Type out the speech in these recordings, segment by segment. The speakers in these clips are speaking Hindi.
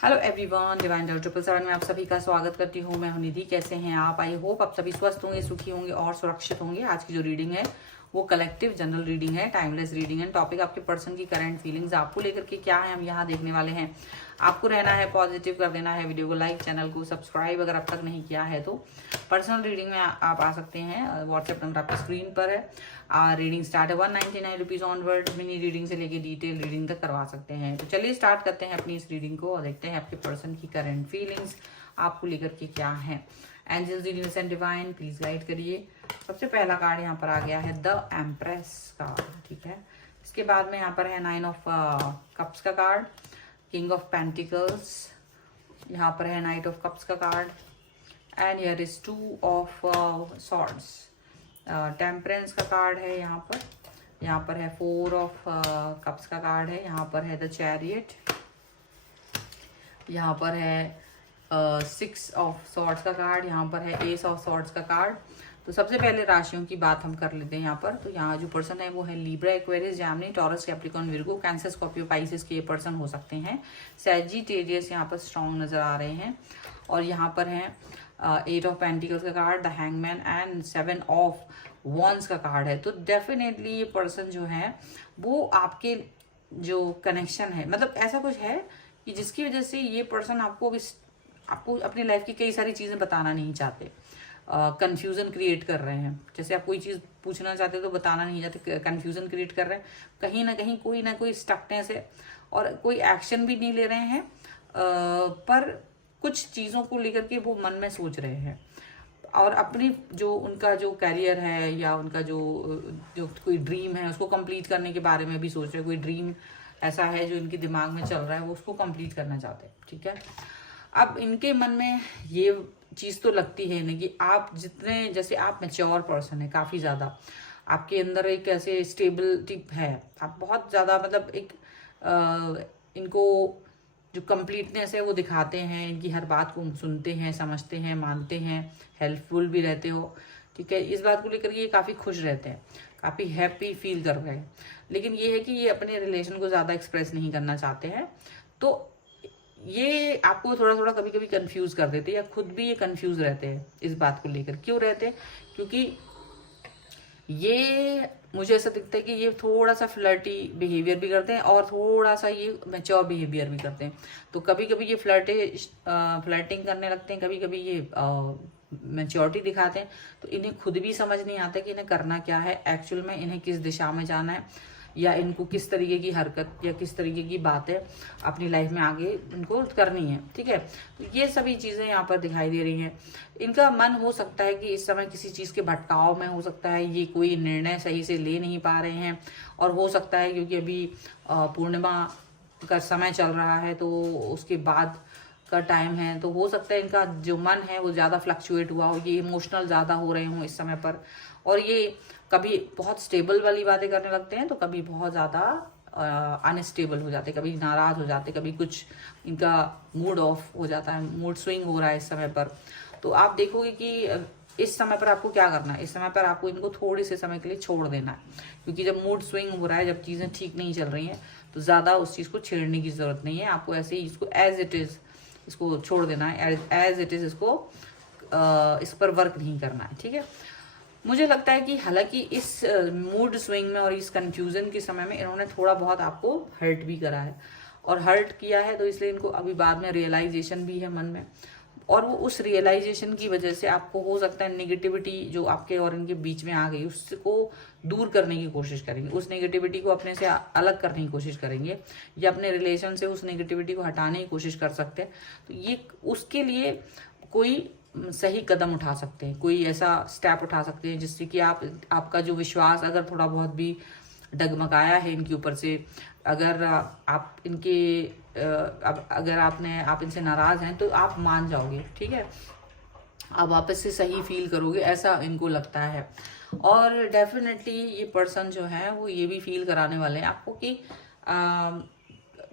हेलो एवरीवन, डिवाइन डॉट 777 में आप सभी का स्वागत करती हूँ। मैं हूँ निधि। कैसे हैं आप? आई होप आप सभी स्वस्थ होंगे, सुखी होंगे और सुरक्षित होंगे। आज की जो रीडिंग है वो कलेक्टिव जनरल रीडिंग है, टाइमलेस रीडिंग है। टॉपिक आपके पर्सन की करंट फीलिंग्स आपको लेकर के क्या है, हम यहाँ देखने वाले हैं। आपको रहना है पॉजिटिव, कर देना है वीडियो को लाइक, चैनल को सब्सक्राइब अगर अब तक नहीं किया है तो। पर्सनल रीडिंग में आप आ सकते हैं। व्हाट्सएप नंबर आपकी स्क्रीन पर है। रीडिंग स्टार्ट है 199 रुपीज ऑनवर्ड। मिनी रीडिंग से लेके डिटेल रीडिंग तक करवा सकते हैं। तो चलिए स्टार्ट करते हैं अपनी इस रीडिंग को और देखते हैं आपके पर्सन की करंट फीलिंग्स आपको लेकर के क्या है। Angels, universe and divine please guide करिए। सबसे पहला कार्ड यहाँ पर आ गया है द एम्प्रेस का, ठीक है। इसके बाद में यहाँ पर है 9 ऑफ कप्स का कार्ड, किंग ऑफ पेंटिकल्स, यहाँ पर है नाइट ऑफ कप्स का card and here is 2 of swords. Temperance का कार्ड है यहाँ पर है 4 ऑफ कप्स का कार्ड है, यहाँ पर है द चैरियट, यहाँ पर है 6 ऑफ सॉर्ड्स का कार्ड, यहाँ पर है एस ऑफ सॉर्ड्स का कार्ड। तो सबसे पहले राशियों की बात हम कर लेते हैं यहाँ पर। तो यहाँ जो पर्सन है वो है Libra, Aquarius, Jaimini, taurus, Capricorn, Virgo, cancer, Scorpio, Pisces के ये पर्सन हो सकते हैं। सैजिटेरियस यहाँ पर स्ट्रॉन्ग नजर आ रहे हैं। और यहाँ पर है 8 ऑफ पेंटिकल्स का card, the hangman and 7 of wands का कार्ड है। तो डेफिनेटली ये पर्सन जो है वो आपके जो कनेक्शन है, मतलब ऐसा कुछ है कि जिसकी वजह से ये पर्सन आपको अपनी लाइफ की कई सारी चीजें बताना नहीं चाहते, कंफ्यूजन क्रिएट कर रहे हैं। जैसे आप कोई चीज पूछना चाहते हो तो बताना नहीं चाहते, कंफ्यूजन क्रिएट कर रहे हैं। कहीं ना कोई स्टकनेस है और कोई एक्शन भी नहीं ले रहे हैं, पर कुछ चीजों को लेकर के वो मन में सोच रहे हैं और अपनी जो उनका जो कैरियर है या उनका जो कोई ड्रीम है उसको कंप्लीट करने के बारे में भी सोच रहे हैं। कोई ड्रीम ऐसा है जो इनके दिमाग में चल रहा है, वो उसको कंप्लीट करना चाहते हैं, ठीक है। अब इनके मन में ये चीज तो लगती है ना कि आप जितने, जैसे आप मैच्योर पर्सन है, काफी ज्यादा आपके अंदर एक ऐसे स्टेबिलिटी है, आप बहुत ज्यादा मतलब एक इनको जो कंप्लीटनेस है वो दिखाते हैं, इनकी हर बात को सुनते हैं, समझते हैं, मानते हैं, हेल्पफुल भी रहते हो, ठीक है। इस बात को लेकर ये काफ़ी खुश रहते हैं, काफ़ी हैप्पी फील कर रहे हैं। लेकिन ये है कि ये अपने रिलेशन को ज़्यादा एक्सप्रेस नहीं करना चाहते हैं। तो ये आपको थोड़ा थोड़ा कभी कभी कंफ्यूज कर देते हैं, या खुद भी ये कंफ्यूज रहते हैं इस बात को लेकर। क्यों रहते हैं? क्योंकि ये मुझे ऐसा दिखता है कि ये थोड़ा सा फ्लर्टी बिहेवियर भी करते हैं और थोड़ा सा ये मैच्योर बिहेवियर भी करते हैं। तो कभी कभी ये फ्लर्टिंग करने लगते हैं, कभी कभी ये मैच्योरिटी दिखाते हैं। तो इन्हें खुद भी समझ नहीं आता कि इन्हें करना क्या है एक्चुअल में, इन्हें किस दिशा में जाना है, या इनको किस तरीके की हरकत या किस तरीके की बातें अपनी लाइफ में आगे इनको करनी है, ठीक है। तो ये सभी चीजें यहाँ पर दिखाई दे रही हैं। इनका मन हो सकता है कि इस समय किसी चीज के भटकाव में हो सकता है, ये कोई निर्णय सही से ले नहीं पा रहे हैं। और हो सकता है क्योंकि अभी पूर्णिमा का समय चल रहा है, तो उसके बाद का टाइम है, तो हो सकता है इनका जो मन है वो ज़्यादा फ्लक्चुएट हुआ हो, ये इमोशनल ज़्यादा हो रहे हों इस समय पर। और ये कभी बहुत स्टेबल वाली बातें करने लगते हैं, तो कभी बहुत ज़्यादा अनस्टेबल हो जाते, कभी नाराज़ हो जाते, कभी कुछ इनका मूड ऑफ हो जाता है, मूड स्विंग हो रहा है इस समय पर। तो आप देखोगे कि इस समय पर आपको क्या करना है, इस समय पर आपको इनको थोड़े से समय के लिए छोड़ देना है। क्योंकि जब मूड स्विंग हो रहा है, जब चीज़ें ठीक नहीं चल रही हैं, तो ज़्यादा उस चीज़ को छेड़ने की ज़रूरत नहीं है। आपको ऐसे ही इसको एज इट इज़ इसको छोड़ देना है, एज इट इज़ इसको इस पर वर्क नहीं करना है, ठीक है। मुझे लगता है कि हालांकि इस मूड स्विंग में और इस कंफ्यूजन के समय में इन्होंने थोड़ा बहुत आपको हर्ट भी करा है, और हर्ट किया है तो इसलिए इनको अभी बाद में रियलाइजेशन भी है मन में। और वो उस रियलाइजेशन की वजह से आपको हो सकता है नेगेटिविटी जो आपके और इनके बीच में आ गई उसको दूर करने की कोशिश करेंगे, उस नेगेटिविटी को अपने से अलग करने की कोशिश करेंगे, या अपने रिलेशन से उस नेगेटिविटी को हटाने की कोशिश कर सकते हैं। तो ये उसके लिए कोई सही कदम उठा सकते हैं, कोई ऐसा स्टेप उठा सकते हैं जिससे कि आपका जो विश्वास अगर थोड़ा बहुत भी डगमगाया है इनके ऊपर से, अगर आप इनके अगर आप इनसे नाराज हैं तो आप मान जाओगे, ठीक है। आप वापस से सही फील करोगे, ऐसा इनको लगता है। और डेफिनेटली ये पर्सन जो है वो ये भी फील कराने वाले हैं आपको कि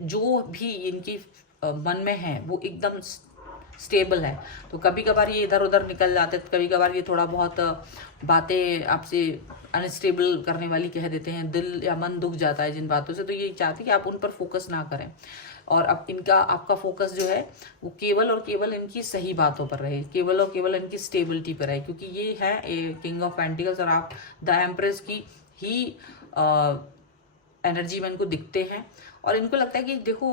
जो भी इनकी मन में है वो एकदम स्टेबल है। तो कभी कभार ये इधर उधर निकल जाते, कभी कभार ये थोड़ा बहुत बातें आपसे अनस्टेबल करने वाली कह देते हैं, दिल या मन दुख जाता है जिन बातों से। तो ये चाहती कि आप उन पर फोकस ना करें, और अब इनका आपका फोकस जो है वो केवल और केवल इनकी सही बातों पर रहे, केवल और केवल इनकी स्टेबिलिटी पर रहे, क्योंकि ये है किंग ऑफ पेंटिकल्स और आप द एम्प्रेस की ही एनर्जी में इनको दिखते हैं। और इनको लगता है कि देखो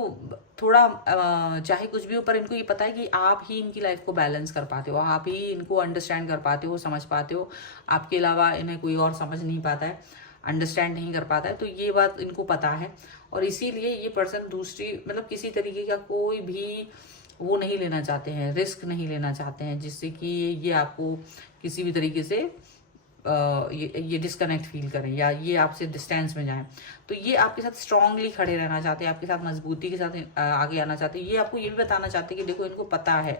थोड़ा चाहे कुछ भी हो, पर इनको ये पता है कि आप ही इनकी लाइफ को बैलेंस कर पाते हो, आप ही इनको अंडरस्टैंड कर पाते हो, समझ पाते हो, आपके अलावा इन्हें कोई और समझ नहीं पाता है, अंडरस्टैंड नहीं कर पाता है। तो ये बात इनको पता है और इसीलिए ये पर्सन दूसरी मतलब किसी तरीके का कोई भी वो नहीं लेना चाहते हैं, रिस्क नहीं लेना चाहते हैं, जिससे कि ये आपको किसी भी तरीके से ये डिस्कनेक्ट फील करें या ये आपसे डिस्टेंस में जाएं। तो ये आपके साथ स्ट्रांगली खड़े रहना चाहते हैं, आपके साथ मजबूती के साथ आगे आना चाहते हैं। ये आपको ये भी बताना चाहते हैं कि देखो इनको पता है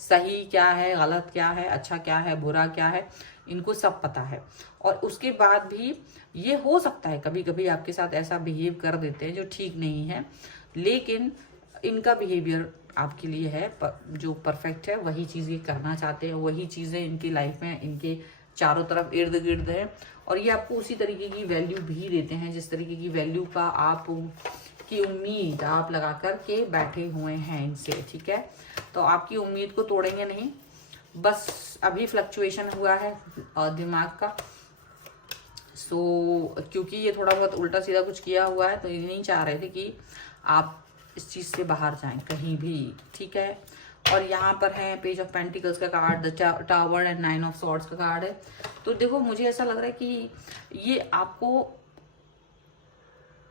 सही क्या है, गलत क्या है, अच्छा क्या है, बुरा क्या है, इनको सब पता है। और उसके बाद भी ये हो सकता है कभी कभी आपके साथ ऐसा बिहेव कर देते हैं जो ठीक नहीं है, लेकिन इनका बिहेवियर आपके लिए है जो परफेक्ट है, वही चीज़ ये करना चाहते हैं, वही चीज़ें इनकी लाइफ में इनके चारों तरफ इर्द गिर्द है। और ये आपको उसी तरीके की वैल्यू भी देते हैं जिस तरीके की वैल्यू का आप की उम्मीद आप लगा कर के बैठे हुए हैं इनसे, ठीक है। तो आपकी उम्मीद को तोड़ेंगे नहीं, बस अभी फ्लक्चुएशन हुआ है दिमाग का। सो क्योंकि ये थोड़ा बहुत उल्टा सीधा कुछ किया हुआ है, तो ये नहीं चाह रहे थे कि आप इस चीज़ से बाहर जाएं कहीं भी, ठीक है। और यहाँ पर है पेज ऑफ पेंटिकल्स का card, the tower and 9 of swords का कार्ड है। तो देखो मुझे ऐसा लग रहा है कि ये आपको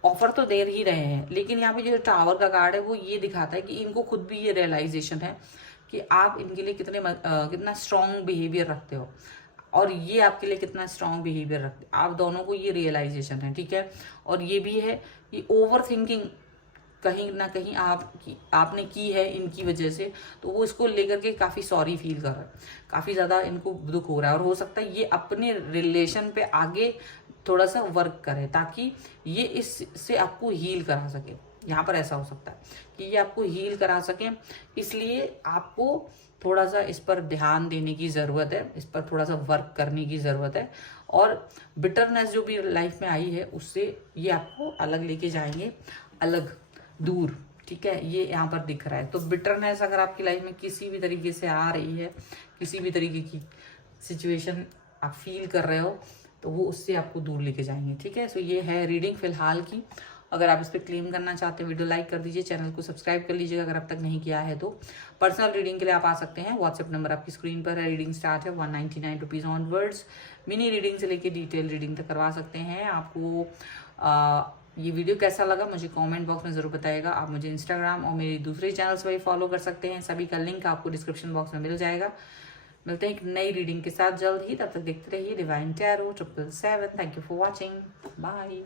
ऑफर तो दे ही रहे हैं, लेकिन यहाँ पे जो टावर का कार्ड है वो ये दिखाता है कि इनको खुद भी ये रियलाइजेशन है कि आप इनके लिए कितना स्ट्रॉन्ग बिहेवियर रखते हो और ये आपके लिए कितना स्ट्रॉन्ग बिहेवियर रखते हैं। आप दोनों को ये रियलाइजेशन है, ठीक है। और ये भी है कि ओवर थिंकिंग कहीं ना कहीं आपने की है इनकी वजह से, तो वो इसको लेकर के काफ़ी सॉरी फील कर रहा है, काफ़ी ज़्यादा इनको दुख हो रहा है। और हो सकता है ये अपने रिलेशन पे आगे थोड़ा सा वर्क करे ताकि ये इससे आपको हील करा सके। यहाँ पर ऐसा हो सकता है कि ये आपको हील करा सके, इसलिए आपको थोड़ा सा इस पर ध्यान देने की ज़रूरत है, इस पर थोड़ा सा वर्क करने की ज़रूरत है। और बिटरनेस जो भी लाइफ में आई है उससे ये आपको अलग लेके जाएंगे, अलग दूर, ठीक है। ये यहाँ पर दिख रहा है। तो बिटरनेस अगर आपकी लाइफ में किसी भी तरीके से आ रही है, किसी भी तरीके की सिचुएशन आप फील कर रहे हो, तो वो उससे आपको दूर लेके जाएंगे, ठीक है। सो ये है रीडिंग फिलहाल की। अगर आप इस पर क्लेम करना चाहते हैं वीडियो लाइक कर दीजिए, चैनल को सब्सक्राइब कर लीजिएगा अगर अब तक नहीं किया है तो। पर्सनल रीडिंग के लिए आप आ सकते हैं, व्हाट्सएप नंबर आपकी स्क्रीन पर है। रीडिंग स्टार्ट है 199 रुपीज़ ऑनवर्ड्स। मिनी रीडिंग से लेके डिटेल रीडिंग तक करवा सकते हैं। आपको ये वीडियो कैसा लगा मुझे कमेंट बॉक्स में ज़रूर बताइएगा। आप मुझे इंस्टाग्राम और मेरे दूसरे चैनल्स पर भी फॉलो कर सकते हैं, सभी का लिंक आपको डिस्क्रिप्शन बॉक्स में मिल जाएगा। मिलते हैं एक नई रीडिंग के साथ जल्द ही, तब तक देखते रहिए divine tarot 777। Thank you for watching, bye.